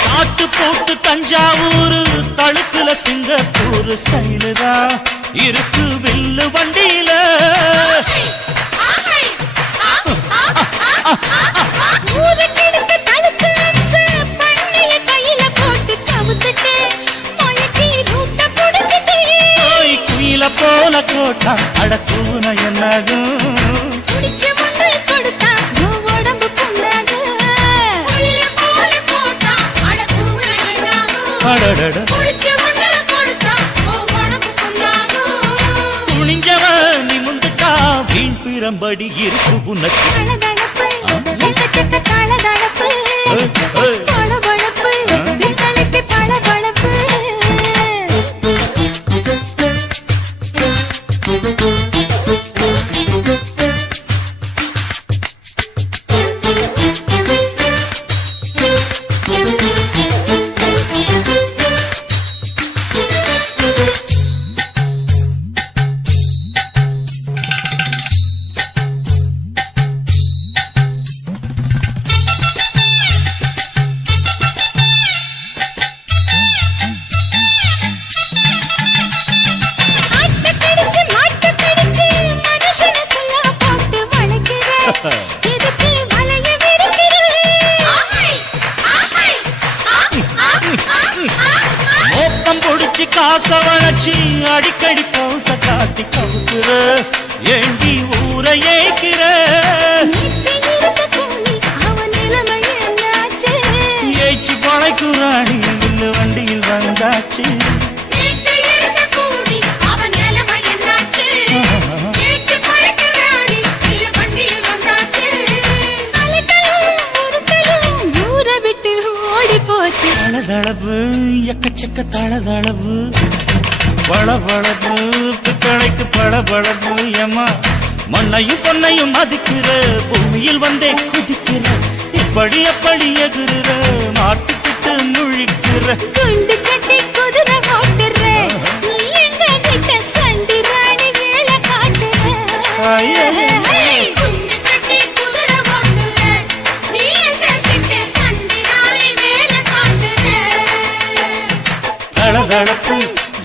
காட்டு போட்டு தஞ்சாவூர் தழுக்குல சிங்கப்பூர் ஸ்டைலுதான் இருக்கு வில்லு வண்டியில ஊருக்கெடுத்து தழுக்கு அம்ச பண்ணைய கையில போட்டு கவுத்துட்டு மயக்கி என்னாகும் குடிச்ச முன்னு கொடுத்தா உன் உடம்பு புண்ணாகும். குயிலை போல போட்டா அட கூவுற என்னாகும். அடடட குடிச்ச முன்னு கொடுத்தா உன் உடம்பு புண்ணாகும். துணிஞ்சவன் நிமிந்துட்டா வீண் பிறம்படி இருக்கு உனக்கு தளதளப்பு, எக்கச்சக்க தளதளப்பு. பளபளப்பு, பித்தளைக்கு பளபளப்பு. ஆட்டக்கடிச்சு, மாட்டக்கடிச்சு, மனுஷனுக்குள்ள போட்டு வளைக்கிற. எதுக்கு வளைய விரிக்கிற? மோப்பம் பொடிச்சு காச வளைச்சு அடிக்கடி பௌச காட்டி கவுக்குற ஏண்டி ஊரை ஏக்கிற நேத்து இருந்த கூலி, அவன் நிலைமை என்னாச்சு? ஏச்சு பழைக்குறாடி இல்ல வண்டியில் வந்தாச்சு நேத்து இருந்த கூலி, அவன் நிலைமை என்னாச்சு? ஏச்சு பழக்கிறாடி, இல்ல வண்டியில் வந்தாச்சு. அலட்டலும், உருட்டலும், ஊரை விட்டு ஓடி போச்சு. தளதளவு எக்கச்சக்க தளதளவு வளவளவு பித்தளைக்கு பளபளவு ஏமா மண்ணையும் பொன்னையும் மதிக்கிற பூமியில் வந்தே குதிக்கிற இப்படி எப்படி எகுற மாட்டுக்கிட்டு முழிக்கிற குண்டு சட்டி குதிரை ஓட்டுற. நீ எங்க கிட்ட சண்டி ராணி வேலை காட்டுற. குண்டு சட்டி குதிரை ஓட்டுற. நீ எங்க கிட்ட சண்டி ராணி வேலை காட்டுற. தளதளப்பு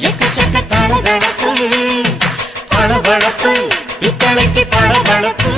எக்கச்சக்க தளதளப்பு பளபளப்பு பித்தளைக்கு பளபளப்பு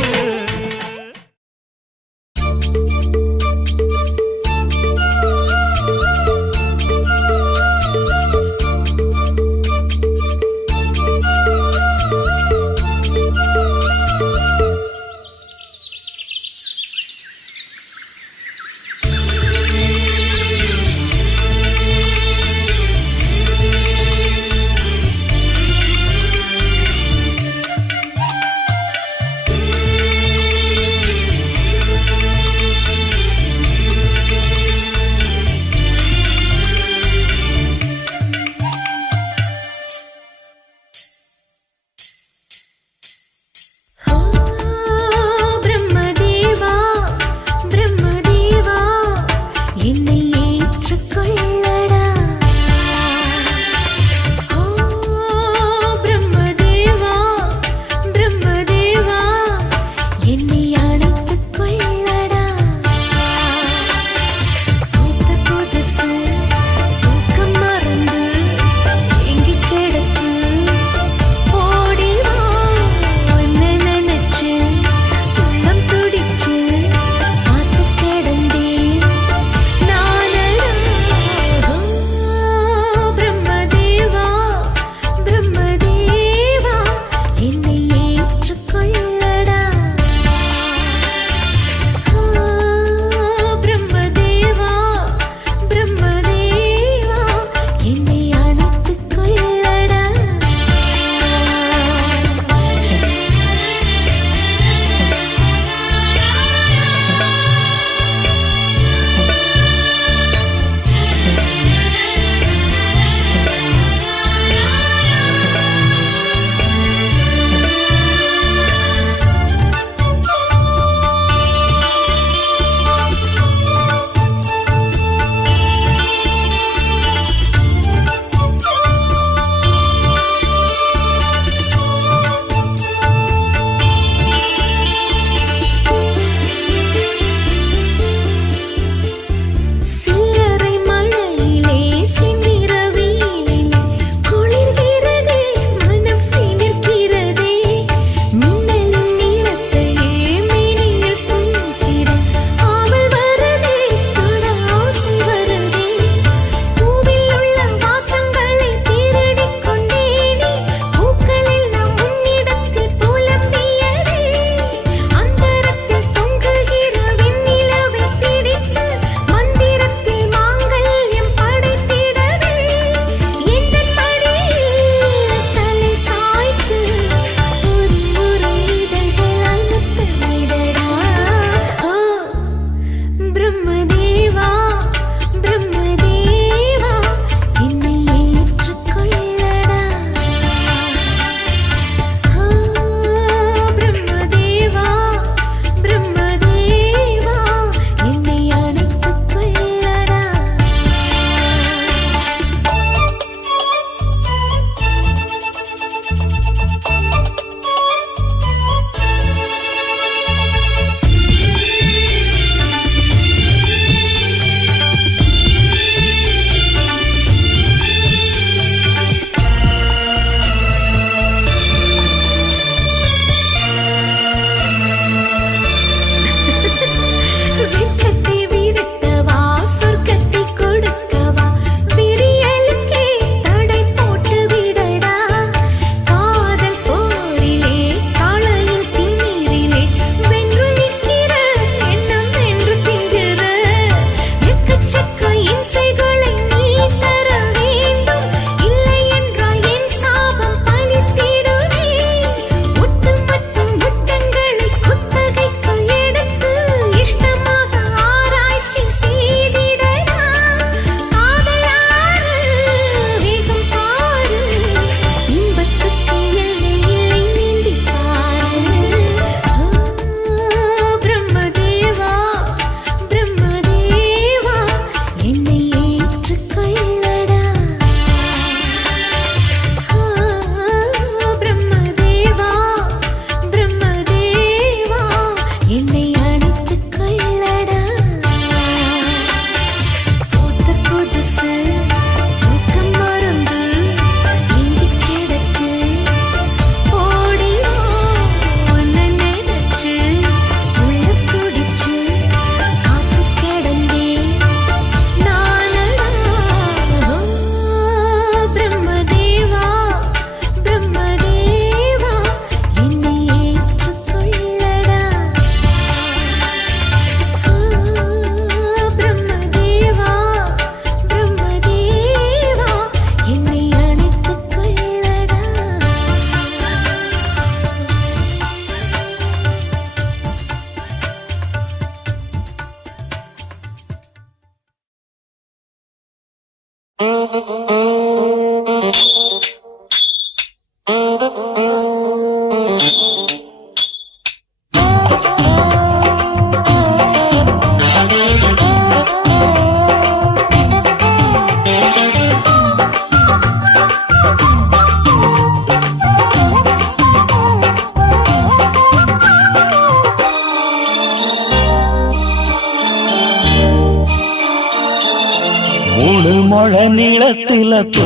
முழ நீளத்தில பூ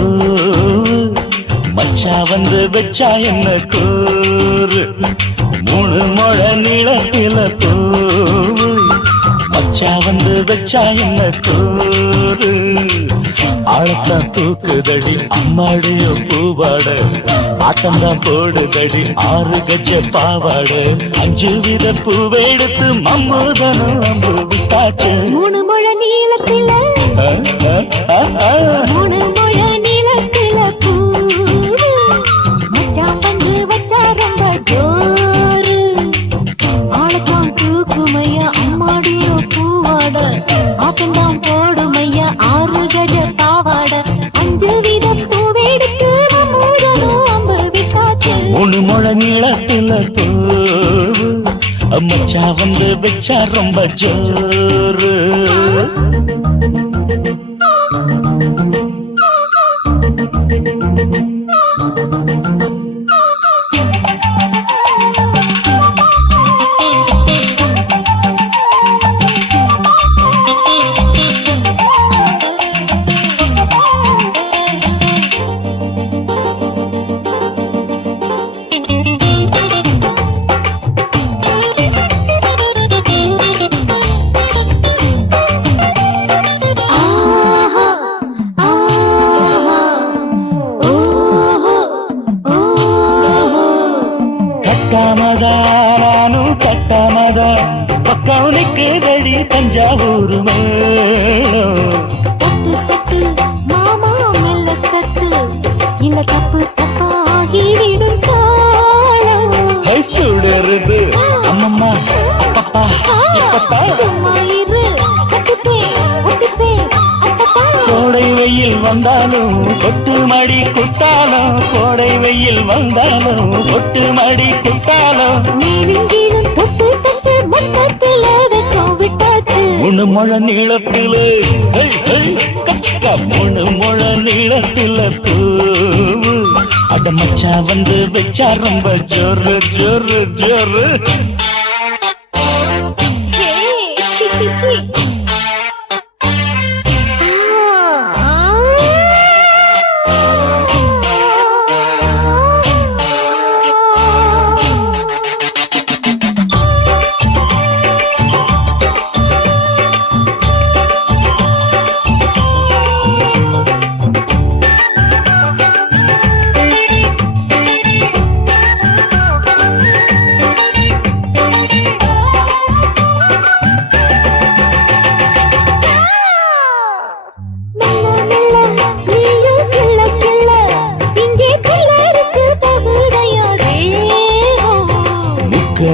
மச்சா வந்து வச்சா என்ன கூறு 3 முழ நீளத்தில பூ மச்சா வந்து வச்சா என்ன கூறு ஆழத்தான் தூக்குதடி அம்மாடிய பூவாட ஆட்டம்தான் போடுதடி 6 கஜ பாவாட 5 வித பூவை எடுத்து மம்மூதனும் அம்பு விட்டாச்சு 3 முழ நீளத்தில 3 முழ நீளத்தில பூ மச்சான் வந்து வச்சா ரொம்ப ஜோரு ஆளத்தான் தூக்குமையா அம்மாடியோ பூவாட ஆட்டம்தான் போடுமையா 6 கஜ பாவாட 5 வித பூவெடுத்து மம்மூதனும் அம்பு விட்டாச்சு 3 முழ நீளத்தில பூ மச்சா வந்து வச்சா ரொம்ப ஜோரு கட்டாமதானும் கட்டாமதா பக்கவுனுக்கு தடி தஞ்சாவூர் மேளம் தட்டு தட்டு மாமா மெல்ல தட்டு இல்ல தப்பு தப்பாகிவிடும் காலம் சுடருது அம்மம்மா அப்பப்பா இப்பப்பா சும்மா இரு கட்டுப்பே ஒட்டுப்பே அப்பப்பா கோடை வெயில் வந்தாலும் கொட்டு மடி குத்தாலும் கோடை வெயில் வந்தாலும் கொட்டு மடி குத்தாலும் நீரும் கீழும் தொட்டு தொட்டு மொத்தத்தில் வைக்கும் விட்டாச்சு 3 முழ நீளத்திலே 3 முழ நீளத்தில பூவு அட மச்சா வந்து வச்சா ரொம்ப ஜோரு ஜோரு ஜோரு சி சி சி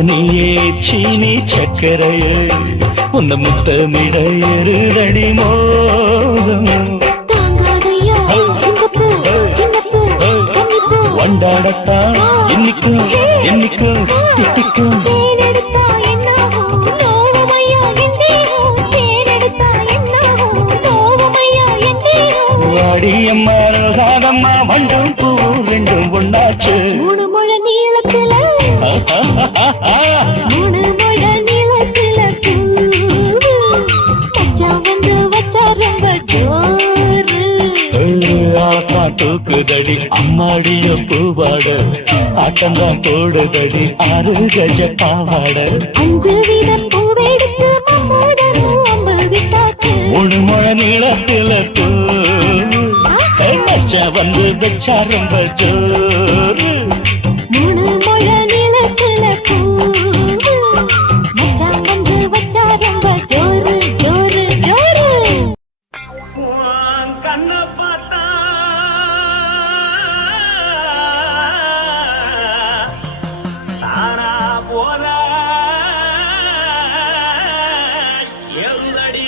நீயே சீனி சக்கரையே உன்ன முத்தமிட எருதடி மோகம் வண்டாடத்தான் என்னைக்கும் என்னைக்கும் திட்டிக்கும் வாடியம்மா ரோசாதம்மா வண்டும் பூ ரெண்டும் ஒண்ணாச்சு 3 முழ நீளத்தில 3 முழ நீளத்தில மச்சான் வந்து வச்சா ரொம்ப ஜோரு ஆத்தா தூக்குதடி அம்மாடிய பூவாட ஆட்டம்தான் போடுதடி 6 கஜ பாவாட 5 வித பூவெடுத்து மம்மூதனும் அம்பு விட்டாச்சு 3 முழ நீளத்தில பூ மச்சா வந்து வச்சா ரொம்ப ஜோரு 3 முழ நீளத்தில பூ மச்சான் வந்து வச்சா ரொம்ப ஜோரு ஜோரு ஜோரு கண்ண பார்த்தா தாரா போல எருதடி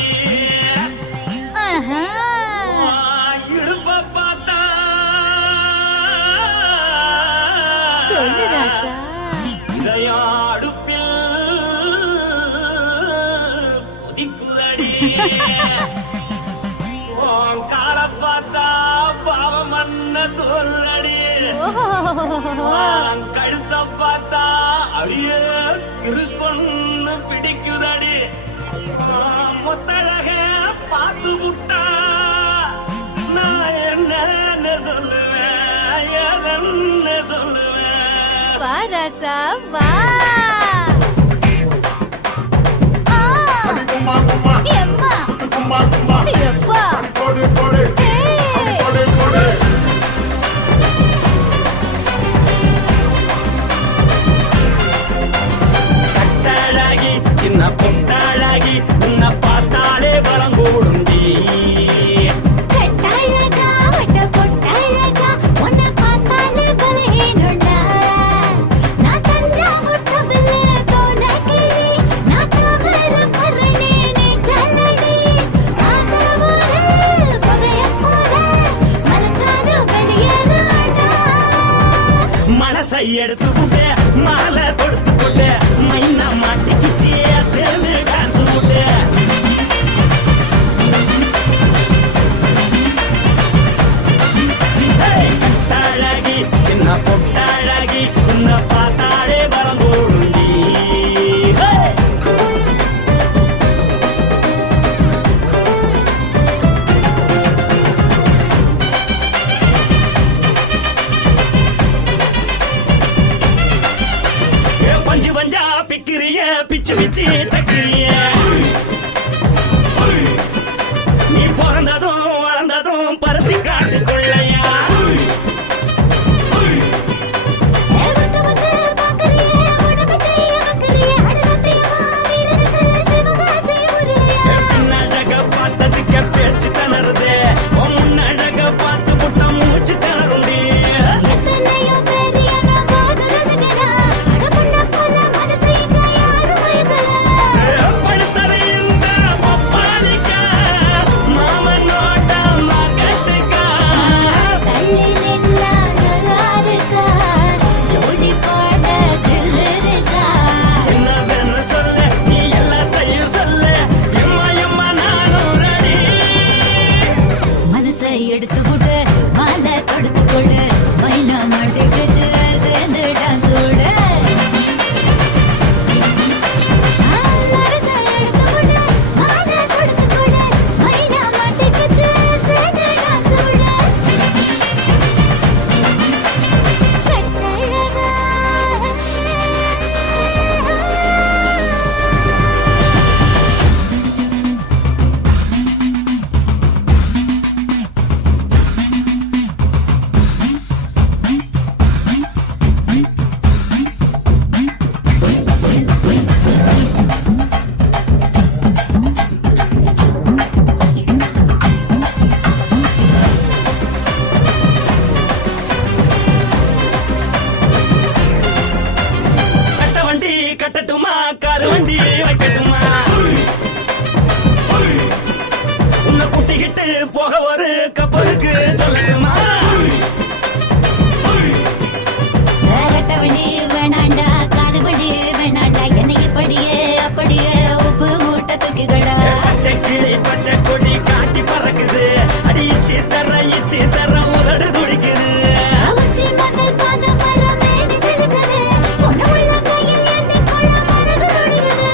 இடுப்ப பார்த்தா சொல்லு ராசா இதயம் அடுப்பில் உதிக்குதடி கால பார்த்தா பாவம் மண்ண தோறுதடி கழுத்த பார்த்தா அடியே இருக்குன்னு பிடிக்குதடி மொத்தழக பார்த்து விட்டா நான் என்ன சொல்லுவேன் என்ன சொல்லுவேன் வா ராசா வா எம்மா எப்பா கட்டாழாகி சின்ன பொட்டாழாகி உன்னை பார்த்தாலே பலம் கூடுண்டி கட்டாழகா வட்ட பொட்டாழகா உன்னை பார்த்தாலே பலஹீனோடா நான் தஞ்சாவூர் கபிலே கோலகிரி நான் தாமர பரணி நீ ஜல்லடி ஆசவூரு பகைய போல மரச்சானு வெளியேறாடா மனசை எடுத்துக்கிட்டு மாலை கொடுத்துக்கிட்டு மைனா மாட்டிக்கிச்சு சேர்ந்து டான்ஸ் போட்டு கட்டாழகி சின்ன பொட்டாழகி உன்னை பார்த்தாலே பலம் கூடுண்டி பஞ்சு பஞ்சா பிக்கிறிய பிச்சு பிச்சு தக்கிறிய நீ பிறந்ததும் வளர்ந்ததும் பருத்தி காட்டுக்குள்ளையா வந்து வந்து பாக்கறியே உடம்பு கைய வக்கறியே அடகத்தையமா வீடுக்கு சிவகாசி முருகையா பின்னழக பார்த்ததுக்கு பேச்சு திணறுது உன் முன்னழக பார்த்து புட்ட மூச்சு திணறுண்டி எத்தனையோ பேர் என்ன போது ரசிக்கிறா அடமுள்ள போல மனசை இங்க யாரும் மயக்கல படுத்தது இந்த பப்பாளிக்கா மாமனோட மகட்டுக்கா தள்ளி நின்னா நல்லா இருக்கா ஜோடி போட தில் இருக்கா என்னவென்னு சொல்ல நீ எல்லாத்தையும் சொல்ல எம்மா எம்மா நானும் ரெடி மனசை எடுத்து விடு மாலை தொடுத்து கொடு மைனா மாட்டுக்குச்சு சேர்ந்து டான்ஸ் விடு மனசை எடுத்து விடு மாலை தொடுத்து கொடு மைனா மாட்டுக்குச்சு சேர்ந்து டான்ஸ் விடு கட்ட வண்டி கட்டட்டுமா காரு வண்டி வைக்கட்டுமா உன்னை கூட்டிக்கிட்டு போக ஒரு கப்பலுக்கு சொல்லட்டுமா கட்டவண்டி வேணாண்டா காதுபடி வேணாண்டா என்னைக்கு படியே அப்படியே உப்பு மூட்டை தூக்கிக்கடா பச்சை கிளி பச்சை கொடி காட்டி பறக்குது அடி இச்சி தர உதடு துடிக்குது அவச்சி மதல் பாத மரம் மேனி செலுக்குது பொண்ணு உள்ள கையில் ஏந்தி கொள்ள மனது துடிக்குது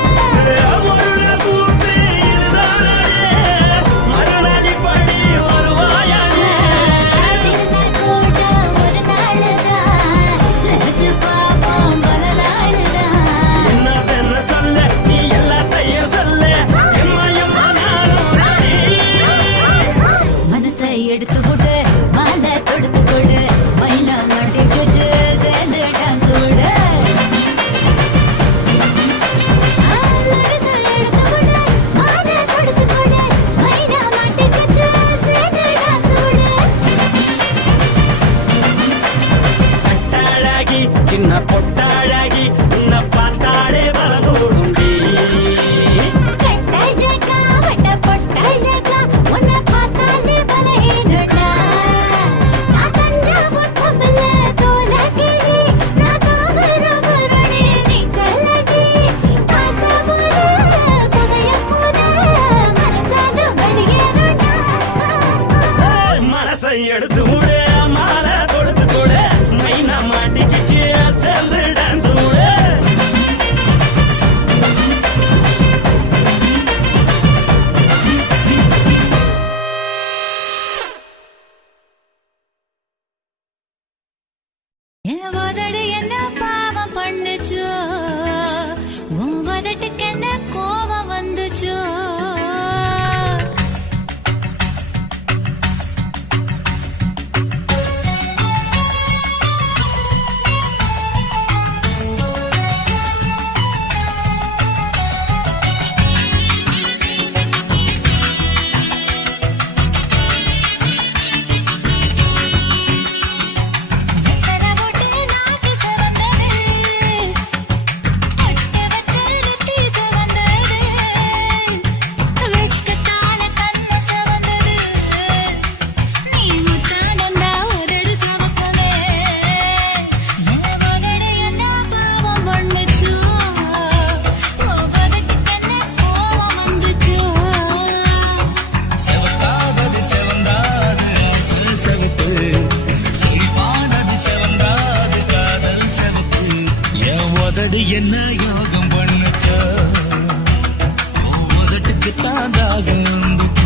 என்ன யோகம் பண்ணுச்சோ உதட்டுக்கு தாண்டாக இருந்துச்சு